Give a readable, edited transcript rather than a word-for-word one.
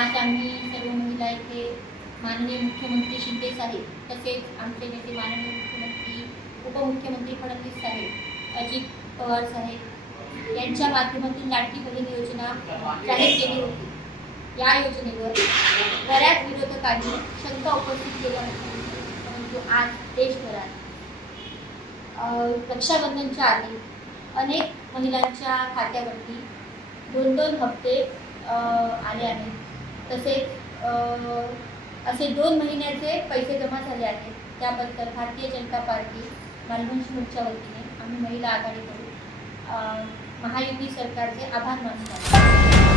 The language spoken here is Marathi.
आज आम्ही सर्व महिला इथे माननीय मुख्यमंत्री शिंदे साहेब तसेच आमचे नेते माननीय मुख्यमंत्री उपमुख्यमंत्री फडणवीस साहेब अजित पवार साहेब यांच्या माध्यमातून लाडकी बहीण योजना जाहीर केली होती। या योजनेवर बऱ्याच विरोधकांनी शंका उपस्थित केल्या होत्या, परंतु आज देशभरात रक्षाबंधनच्या आधी अनेक महिलांच्या खात्यावरती 2-2 हप्ते आले आहेत। तसेच असे 2 महिन्याचे पैसे जमा झाले आहेत। त्याबद्दल भारतीय जनता पार्टी मालवण मोर्चा वतीने आम्ही महिला आघाडीकडून महायुती सरकारचे आभार मानतो।